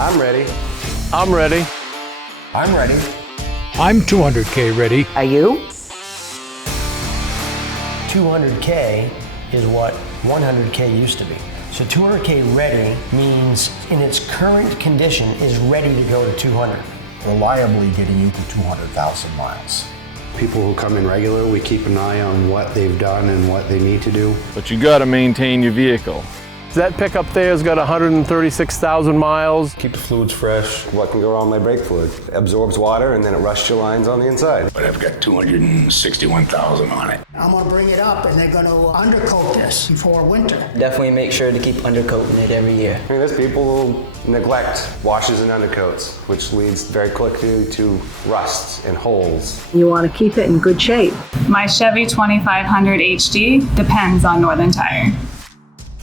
I'm ready. I'm ready. I'm ready. I'm 200K ready. Are you? 200K is what 100K used to be. So 200K ready means in its current condition is ready to go to 200. Reliably getting you to 200,000 miles. People who come in regular, we keep an eye on what they've done and what they need to do. But you gotta maintain your vehicle. That pickup there has got 136,000 miles. Keep the fluids fresh. What can go wrong with my brake fluid? It absorbs water and then it rusts your lines on the inside. But I've got 261,000 on it. I'm gonna bring it up and they're gonna undercoat this before winter. Definitely make sure to keep undercoating it every year. I mean, there's people who neglect washes and undercoats, which leads very quickly to rusts and holes. You want to keep it in good shape. My Chevy 2500 HD depends on Northern Tire.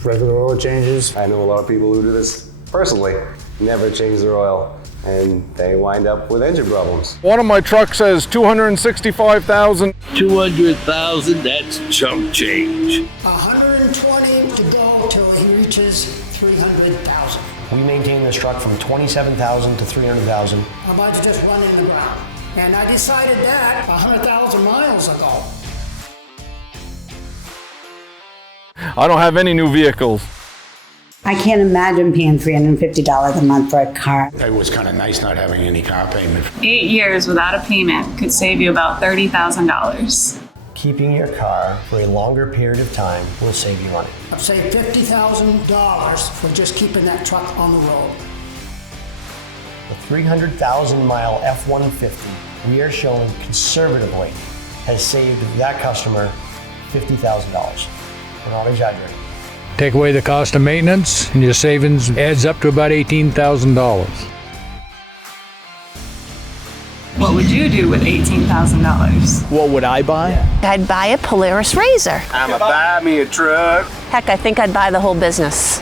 Regular oil changes. I know a lot of people who do this personally, never change their oil, and they wind up with engine problems. One of my trucks says 265,000. 200,000, that's chump change. 120 to go till he reaches 300,000. We maintain this truck from 27,000 to 300,000. My bud's just running the ground. And I decided that 100,000 miles ago. I don't have any new vehicles. I can't imagine paying $350 a month for a car. It was kind of nice not having any car payment. 8 years without a payment could save you about $30,000. Keeping your car for a longer period of time will save you money. I've saved $50,000 for just keeping that truck on the road. The 300,000 mile F-150 we are showing conservatively has saved that customer $50,000. We're not exaggerating. Take away the cost of maintenance, and your savings adds up to about $18,000. What would you do with $18,000? What would I buy? I'd buy a Polaris RZR. I'ma buy me a truck. Heck, I think I'd buy the whole business.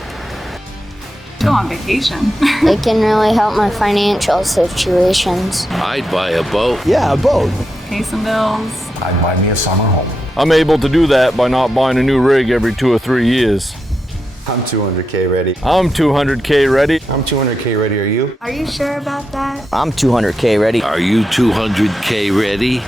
Go on vacation. It can really help my financial situations. I'd buy a boat. Yeah, a boat. Pay some bills. I'd buy me a summer home. I'm able to do that by not buying a new rig every 2 or 3 years. I'm 200K ready. I'm 200K ready. I'm 200K ready, are you? Are you sure about that? I'm 200K ready. Are you 200K ready?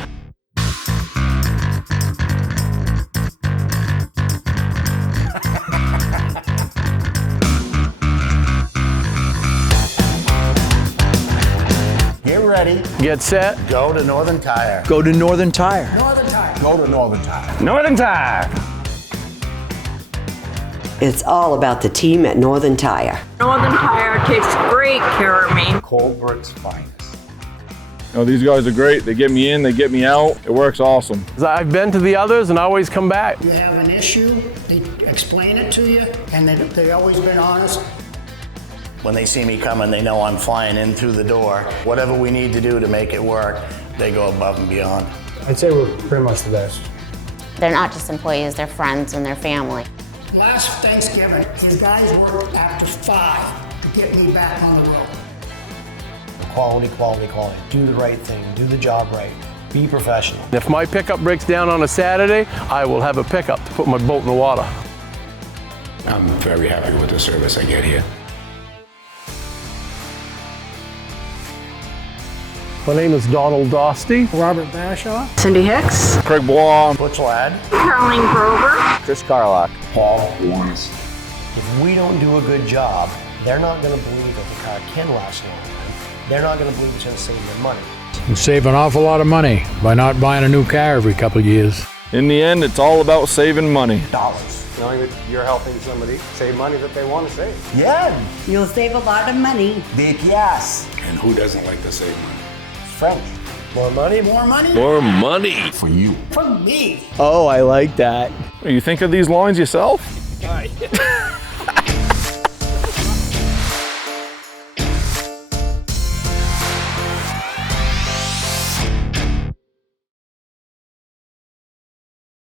Get ready. Get set. Go to Northern Tire. Go to Northern Tire. Northern Tire. Go to Northern Tire. Northern Tire. It's all about the team at Northern Tire. Northern Tire takes great care of me. Colbert's finest. You know, these guys are great. They get me in, they get me out. It works awesome. I've been to the others and I always come back. You have an issue, they explain it to you, and they've always been honest. When they see me coming, they know I'm flying in through the door. Whatever we need to do to make it work, they go above and beyond. I'd say we're pretty much the best. They're not just employees, they're friends and their family. Last Thanksgiving, his guys worked after 5 to get me back on the road. Quality, quality, quality. Do the right thing. Do the job right. Be professional. If my pickup breaks down on a Saturday, I will have a pickup to put my boat in the water. I'm very happy with the service I get here. My name is Donald Dostey. Robert Bashaw. Cindy Hicks. Craig Blois. Butch Ladd. Caroline Grover. Chris Carlock. Paul Warnes. If we don't do a good job, they're not going to believe that the car can last a long time. They're not going to believe it's going to save them money. You save an awful lot of money by not buying a new car every couple of years. In the end, it's all about saving money. Dollars. Knowing that you're helping somebody save money that they want to save. Yeah. You'll save a lot of money. Big yes. And who doesn't like to save money? French. More money? More money? More money. For you. For me. Oh, I like that. You think of these lines yourself?